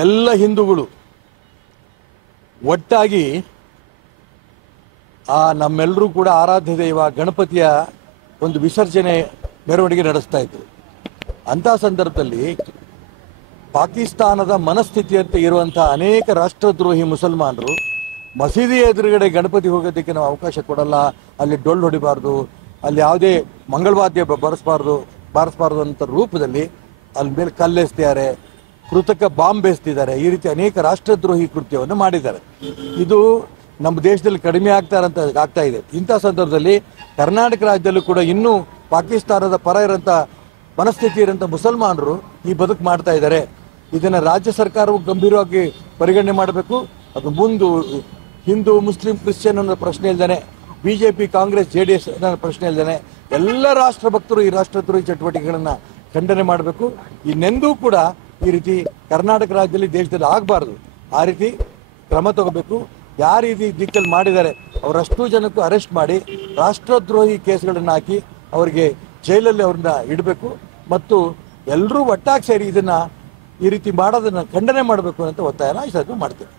ಎಲ್ಲ ಹಿಂದೂಗಳು ಒಟ್ಟಾಗಿ ನಮ್ಮೆಲ್ಲರೂ ಕೂಡ ಆರಾಧ್ಯ ದೈವ ಗಣಪತಿಯ ಒಂದು ವಿಸರ್ಜನೆ ಮೆರವಣಿಗೆ ನಡೆಸ್ತಾ ಇದ್ರು. ಅಂಥ ಸಂದರ್ಭದಲ್ಲಿ ಪಾಕಿಸ್ತಾನದ ಮನಸ್ಥಿತಿಯಂತೆ ಇರುವಂತಹ ಅನೇಕ ರಾಷ್ಟ್ರದ್ರೋಹಿ ಮುಸಲ್ಮಾನರು ಮಸೀದಿ ಎದುರುಗಡೆ ಗಣಪತಿ ಹೋಗೋದಕ್ಕೆ ನಾವು ಅವಕಾಶ ಕೊಡಲ್ಲ, ಅಲ್ಲಿ ಡೊಳ್ಳು ಹೊಡಿಬಾರ್ದು, ಅಲ್ಲಿ ಯಾವುದೇ ಮಂಗಳವಾದ್ಯ ಬಾರಿಸಬಾರ್ದು ಅಂತ ರೂಪದಲ್ಲಿ ಅಲ್ಲಿ ಮೇಲೆ ಕಲ್ಲೆಸ್ತಿದ್ದಾರೆ, ಕೃತಕ ಬಾಂಬ್ ಬೇಯಿಸ್ತಿದ್ದಾರೆ. ಈ ರೀತಿ ಅನೇಕ ರಾಷ್ಟ್ರದ್ರೋಹಿ ಕೃತ್ಯವನ್ನು ಮಾಡಿದ್ದಾರೆ. ಇದು ನಮ್ಮ ದೇಶದಲ್ಲಿ ಕಡಿಮೆ ಆಗ್ತಾ ಇದೆ. ಇಂಥ ಸಂದರ್ಭದಲ್ಲಿ ಕರ್ನಾಟಕ ರಾಜ್ಯದಲ್ಲೂ ಕೂಡ ಇನ್ನೂ ಪಾಕಿಸ್ತಾನದ ಪರ ಇರೋಂಥ ಮನಸ್ಥಿತಿ ಇರೋಂಥ ಮುಸಲ್ಮಾನರು ಈ ಬದುಕು ಮಾಡ್ತಾ ಇದ್ದಾರೆ. ಇದನ್ನು ರಾಜ್ಯ ಸರ್ಕಾರವು ಗಂಭೀರವಾಗಿ ಪರಿಗಣನೆ ಮಾಡಬೇಕು. ಅದು ಮುಂದೆ ಹಿಂದೂ ಮುಸ್ಲಿಂ ಕ್ರಿಶ್ಚಿಯನ್ ಅನ್ನೋ ಪ್ರಶ್ನೆ ಇಲ್ದೇನೆ, ಬಿಜೆಪಿ ಕಾಂಗ್ರೆಸ್ JDS ಅನ್ನೋ ಪ್ರಶ್ನೆ ಇಲ್ದೇನೆ ಎಲ್ಲ ರಾಷ್ಟ್ರಭಕ್ತರು ಈ ರಾಷ್ಟ್ರದ್ರೋಹಿ ಚಟುವಟಿಕೆಗಳನ್ನು ಖಂಡನೆ ಮಾಡಬೇಕು. ಇನ್ನೆಂದೂ ಕೂಡ ಈ ರೀತಿ ಕರ್ನಾಟಕ ರಾಜ್ಯದಲ್ಲಿ ದೇಶದಲ್ಲಿ ಆಗಬಾರ್ದು. ಆ ರೀತಿ ಕ್ರಮ ತಗೋಬೇಕು. ಯಾವ ರೀತಿ ದಿಕ್ಕಲ್ಲಿ ಮಾಡಿದ್ದಾರೆ ಅವರಷ್ಟು ಜನಕ್ಕೂ ಅರೆಸ್ಟ್ ಮಾಡಿ ರಾಷ್ಟ್ರದ್ರೋಹಿ ಕೇಸ್ಗಳನ್ನು ಹಾಕಿ ಅವರಿಗೆ ಜೈಲಲ್ಲಿ ಅವ್ರನ್ನ ಇಡಬೇಕು. ಮತ್ತು ಎಲ್ಲರೂ ಒಟ್ಟಾಗಿ ಸೇರಿ ಇದನ್ನ ಈ ರೀತಿ ಮಾಡೋದನ್ನ ಖಂಡನೆ ಮಾಡಬೇಕು ಅಂತ ಒತ್ತಾಯನ ಈ ಸಾರಿ ಮಾಡ್ತೇನೆ.